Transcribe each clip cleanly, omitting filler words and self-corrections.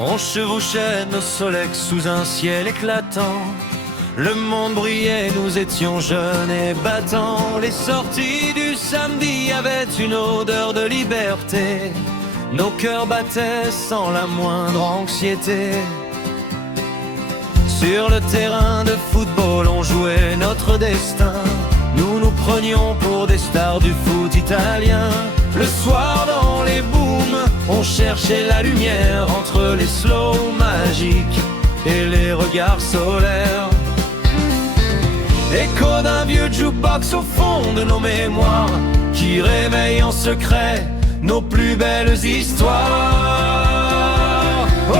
On chevauchait nos Solex sous un ciel éclatant. Le monde brillait, nous étions jeunes et battants. Les sorties du samedi avaient une odeur de liberté. Nos cœurs battaient sans la moindre anxiété. Sur le terrain de football, on jouait notre destin. Nous nous prenions pour des stars du foot italien. Le soir dans les booms, on cherchait la lumière entre les slows magiques et les regards solaires. Écho d'un vieux jukebox au fond de nos mémoires, qui réveille en secret nos plus belles histoires. Oh,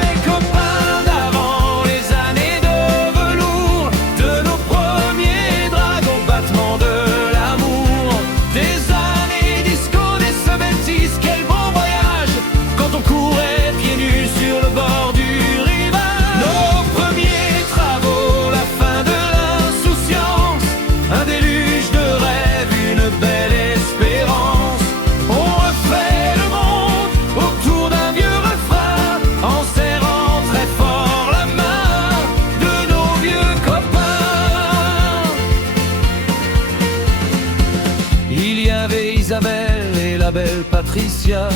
les copains d'avant, les années de velours, de nos premiers dragues au battement de l'amour. Des années disco, des 70s, quel beau voyage, quand on courait pieds nus sur le bord du rivage. Nos premiers travaux, la fin de l'insouciance, un déluge de rêves, une belle espérance. On refait le monde autour d'un vieux refrain, en serrant très fort la main de nos vieux copains. Il y avait Isabelle et la belle Patricia,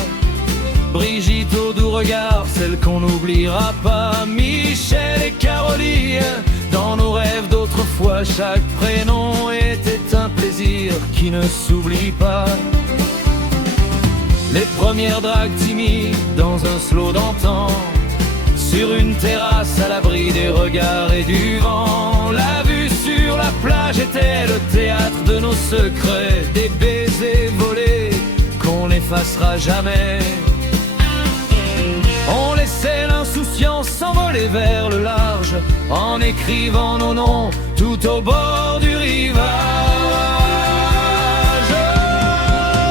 Brigitte au doux regard, celle qu'on n'oubliera pas, Michel et Caroline. Dans nos rêves d'autrefois, chaque prénom était un plaisir qui ne s'oublie pas. Les premières dragues timides dans un slow d'antan, sur une terrasse à l'abri des regards et du vent. La vue sur la plage était le théâtre de nos secrets, des baisers volés qu'on n'effacera jamais. On laissait l'insouciance s'envoler vers le large, en écrivant nos noms tout au bord du rivage.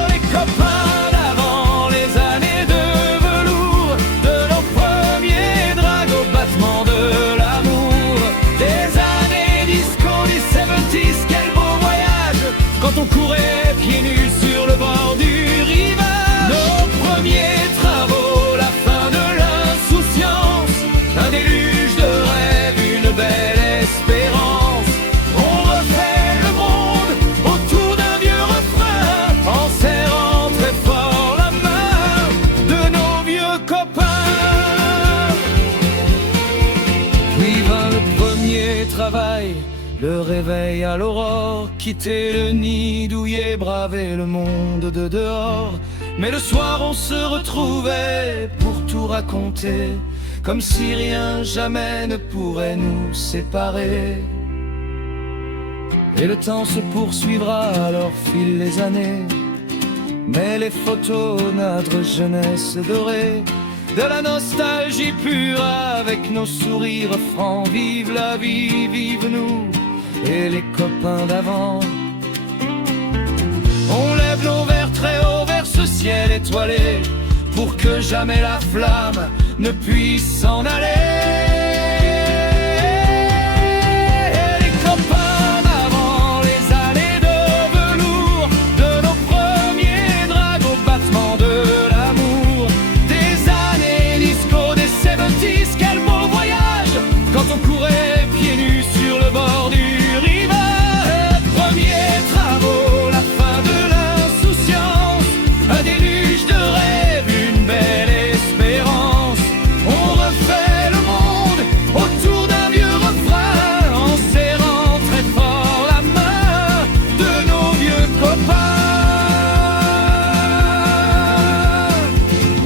Les copains d'avant, les années de velours, de nos premiers dragues au battement de l'amour. Des années disco, des 70s, quel beau voyage, quand on courait pieds nus sur le bord du rivage. Nos premiers travaux, la fin de l'insouciance, un déluge de rêves, une belle espérance. On refait le monde autour d'un vieux refrain, en serrant très fort la main de nos vieux copains. Puis vint le premier travail, le réveil à l'aurore, quitter le nid douillet, braver le monde de dehors. Mais le soir on se retrouvait pour tout raconter, comme si rien jamais ne pourrait nous séparer. Et le temps se poursuivra, alors filent les années, mais les photos, notre jeunesse dorée, de la nostalgie pure avec nos sourires francs. Vive la vie, vive nous et les copains d'avant. On lève nos verres très haut vers ce ciel étoilé, pour que jamais la flamme ne puisse s'en aller. Les copains d'avant, les années de velours, de nos premiers dragues au battement de l'amour. Des années disco, des 70s, quel beau voyage, quand on courait pieds nus sur le bord du rivage. Premiers travaux, la fin de l'insouciance, un déluge de rêves, une belle espérance. On refait le monde autour d'un vieux refrain, en serrant très fort la main de nos vieux copains.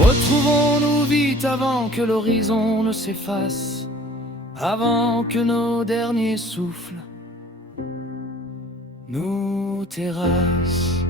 Retrouvons-nous vite avant que l'horizon ne s'efface, avant que nos derniers souffles nous terrassent.